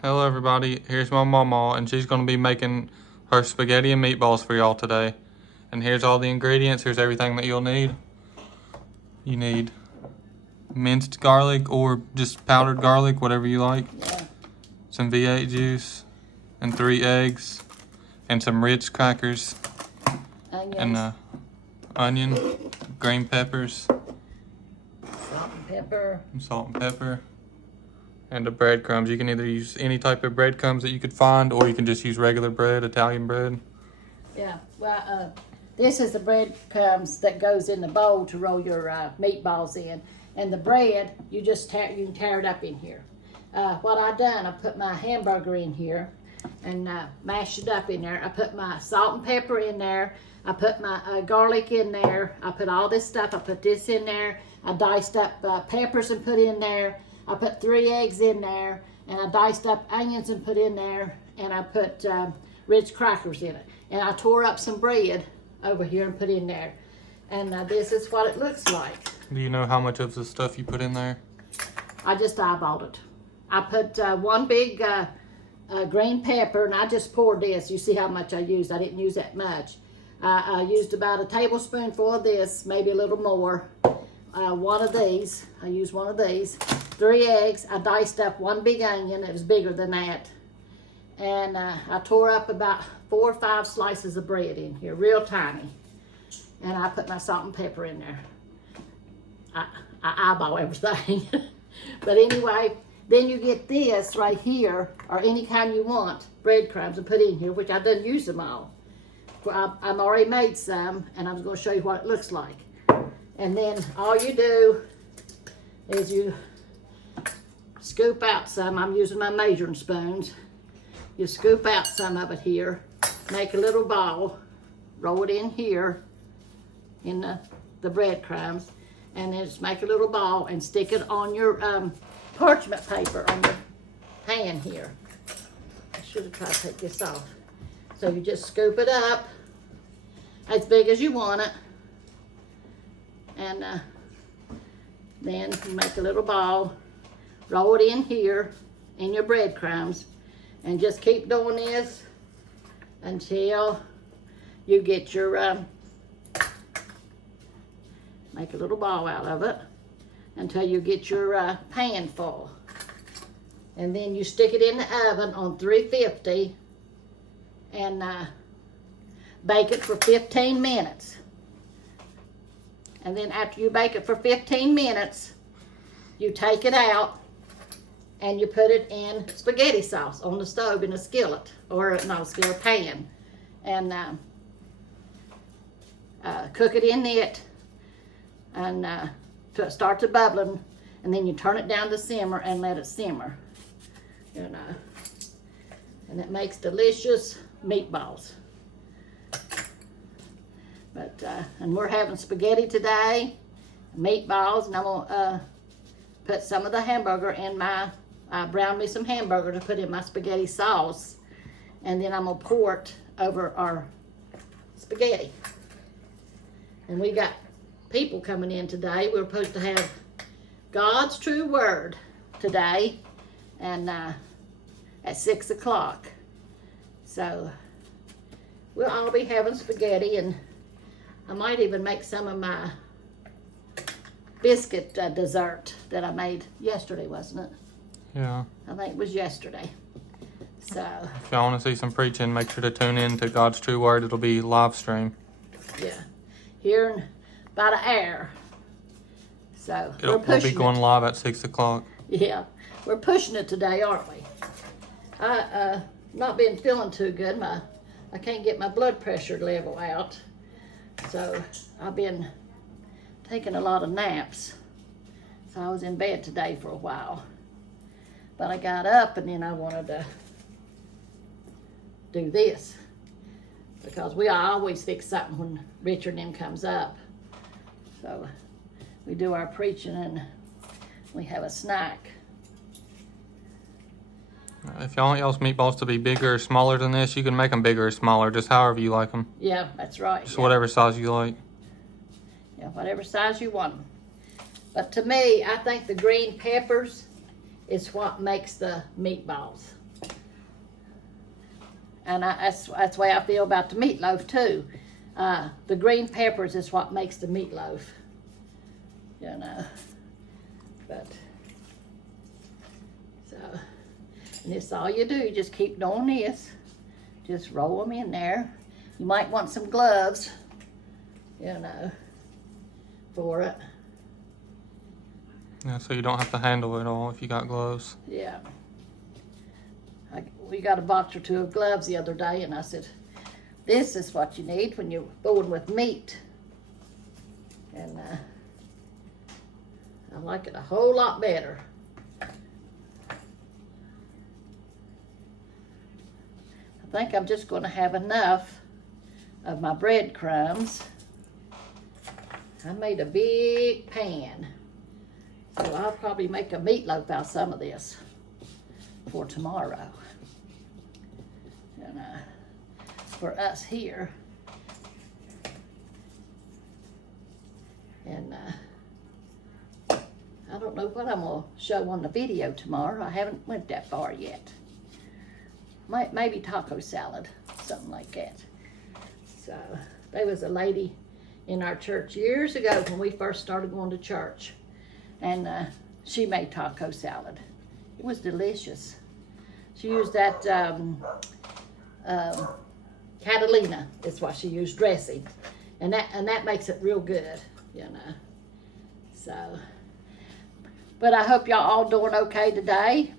Hello everybody, here's my mama and she's going to be making her spaghetti and meatballs for y'all today. And here's all the ingredients, here's everything that you'll need. You need minced garlic or just powdered garlic, whatever you like. Yeah. Some V8 juice and 3 eggs and some Ritz crackers. Onions. And onion, green peppers, Salt and pepper. and salt and pepper. And the breadcrumbs. You can either use any type of breadcrumbs that you could find, or you can just use regular bread, Italian bread. Yeah. Well, this is the breadcrumbs that goes in the bowl to roll your meatballs in, and the bread you just you can tear it up in here. What I done, I put my hamburger in here and mashed it up in there. I put my salt and pepper in there. I put my garlic in there. I put all this stuff. I put this in there. I diced up peppers and put in there. I put 3 eggs in there, and I diced up onions and put in there, and I put Ritz crackers in it. And I tore up some bread over here and put in there. And this is what it looks like. Do you know how much of the stuff you put in there? I just eyeballed it. I put one big green pepper, and I just poured this. You see how much I used. I didn't use that much. I used about a tablespoonful of this, maybe a little more. One of these. I used one of these. 3 eggs. I diced up 1 big onion. It was bigger than that. And I tore up about 4 or 5 slices of bread in here, real tiny. And I put my salt and pepper in there. I eyeball everything. But anyway, then you get this right here, or any kind you want, breadcrumbs, and put in here, which I done use them all. I've already made some, and I'm going to show you what it looks like. And then all you do is you scoop out some. I'm using my measuring spoons. You scoop out some of it here, make a little ball, roll it in here in the breadcrumbs, and then just make a little ball and stick it on your parchment paper on your pan here. I should have tried to take this off. So you just scoop it up as big as you want it, and then you make a little ball, roll it in here in your breadcrumbs, and just keep doing this until you get your, make a little ball out of it, until you get your pan full. And then you stick it in the oven on 350 and bake it for 15 minutes. And then after you bake it for 15 minutes, you take it out and you put it in spaghetti sauce on the stove in a skillet, or not a skillet, pan. And cook it in it and till it starts bubbling, and then you turn it down to simmer and let it simmer. And it makes delicious meatballs. But and we're having spaghetti today, meatballs, and I'm gonna put some of the hamburger in my. I browned me some hamburger to put in my spaghetti sauce, and then I'm gonna pour it over our spaghetti. And we got people coming in today. We're supposed to have God's true word today, and at 6 o'clock. So we'll all be having spaghetti, and I might even make some of my biscuit dessert that I made yesterday, wasn't it? Yeah. I think it was yesterday. So, If y'all want to see some preaching, make sure to tune in to God's True Word. It'll be live stream. yeah, here in about an hour. So, We'll be going live at 6 o'clock. Yeah, we're pushing it today, aren't we? Not been feeling too good. I can't get my blood pressure level out. So I've been taking a lot of naps. So I was in bed today for a while. But I got up, and then I wanted to do this, because we always fix something when Richard and them comes up. So we do our preaching and we have a snack. If y'all want y'all's meatballs to be bigger or smaller than this, you can make them bigger or smaller, just however you like them. Yeah, that's right. Just yeah. whatever size you like. Yeah, whatever size you want them. But to me, I think the green peppers is what makes the meatballs. And that's the way I feel about the meatloaf too. The green peppers is what makes the meatloaf, you know. But so, and this is all you do. You just keep doing this. Just roll them in there. You might want some gloves, you know, for it. Yeah, so you don't have to handle it all if you got gloves. Yeah. We got a box or two of gloves the other day, and I said, this is what you need when you're going with meat. And I like it a whole lot better. I think I'm just going to have enough of my breadcrumbs. I made a big pan, so I'll probably make a meatloaf out of some of this for tomorrow. And for us here. And I don't know what I'm going to show on the video tomorrow. I haven't went that far yet. Maybe taco salad, something like that. So there was a lady in our church years ago when we first started going to church, and she made taco salad. It was delicious. She used that Catalina is what she used, dressing, and that makes it real good, you know. So, but I hope y'all all doing okay today.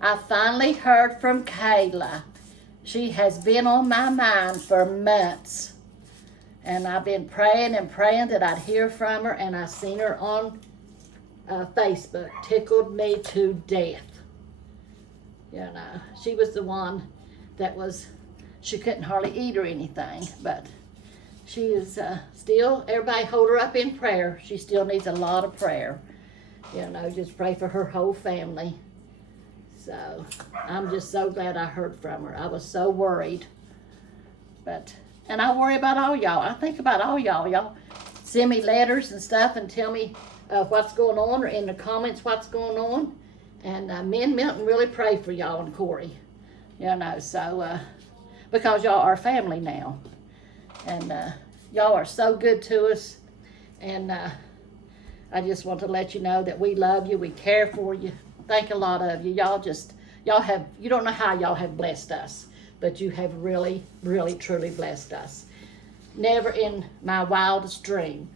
I finally heard from Kayla. She has been on my mind for months. And I've been praying and praying that I'd hear from her, and I seen her on Facebook. Tickled me to death. You know, she was the one that she couldn't hardly eat or anything, but she is still, everybody hold her up in prayer. She still needs a lot of prayer. You know, just pray for her whole family. So I'm just so glad I heard from her. I was so worried. And I worry about all y'all. I think about all y'all. Y'all send me letters and stuff and tell me what's going on, or in the comments what's going on. And me and Milton really pray for y'all and Corey. You know, so, because y'all are family now. And y'all are so good to us. And I just want to let you know that we love you. We care for you. Thank a lot of you. You don't know how y'all have blessed us, but you have really, really, truly blessed us. Never in my wildest dream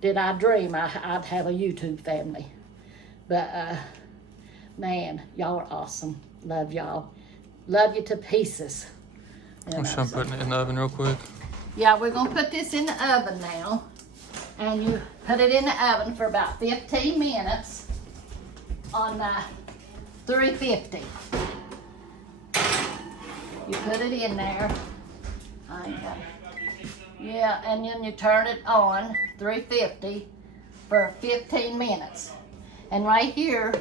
did I dream I'd have a YouTube family. But, man, y'all are awesome. Love y'all. Love you to pieces. I'm putting it in the oven real quick. Yeah, we're going to put this in the oven now. And you put it in the oven for about 15 minutes. On 350. You put it in there. Yeah, and then you turn it on 350 for 15 minutes. And right here,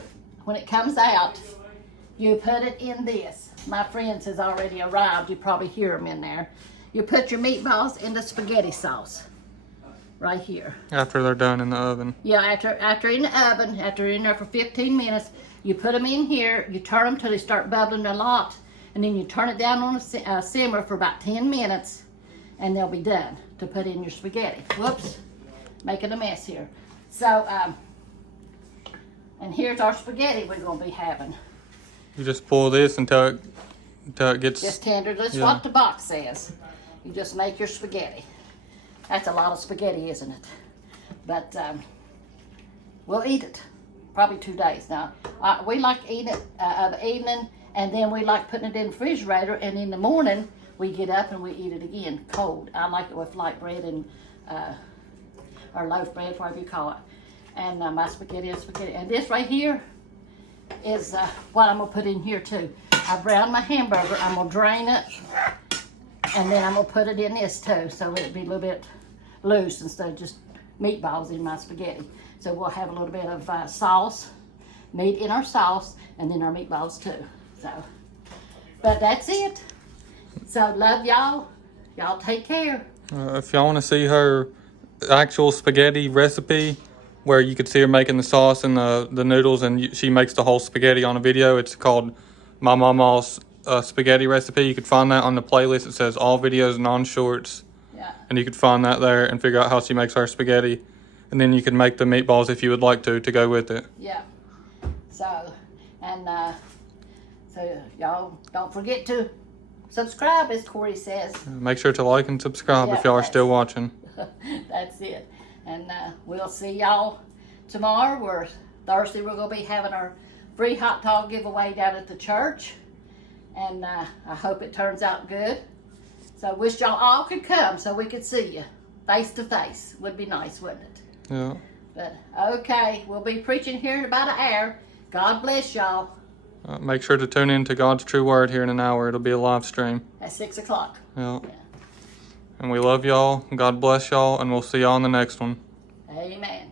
when it comes out, you put it in this. My friends has already arrived. You probably hear them in there. You put your meatballs in the spaghetti sauce. Right here. After they're done in the oven. Yeah, after in the oven, after in there for 15 minutes, you put them in here, you turn them till they start bubbling a lot, and then you turn it down on a simmer for about 10 minutes, and they'll be done to put in your spaghetti. Whoops, making a mess here. So, and here's our spaghetti we're going to be having. You just pull this until it gets... Just tender. That's what the box says. You just make your spaghetti. That's a lot of spaghetti, isn't it? But we'll eat it. Probably 2 days now. We like eating it of the evening, and then we like putting it in the refrigerator, and in the morning we get up and we eat it again cold. I like it with light bread and or loaf bread, whatever you call it. And my spaghetti is spaghetti. And this right here is what I'm gonna put in here too. I browned my hamburger. I'm gonna drain it, and then I'm gonna put it in this too, so it'll be a little bit loose instead of just meatballs in my spaghetti. So we'll have a little bit of sauce, meat in our sauce, and then our meatballs too. So, but that's it. So love y'all. Y'all take care. If y'all want to see her actual spaghetti recipe, where you could see her making the sauce and the noodles, and she makes the whole spaghetti on a video, it's called My Mamaws spaghetti recipe. You could find that on the playlist. It says all videos non-shorts. Yeah. And you could find that there and figure out how she makes her spaghetti. And then you can make the meatballs if you would like to go with it. Yeah. So, and so y'all don't forget to subscribe, as Corey says. Make sure to like and subscribe Yeah, if y'all are still watching. That's it. And we'll see y'all tomorrow. Thursday we're going to be having our free hot dog giveaway down at the church. And I hope it turns out good. So I wish y'all all could come so we could see you face to face. Would be nice, wouldn't it? Yeah. But okay, we'll be preaching here in about an hour. God bless y'all. Make sure to tune in to God's True Word here in an hour. It'll be a live stream. At 6 o'clock. Yeah. And we love y'all. God bless y'all. And we'll see y'all in the next one. Amen.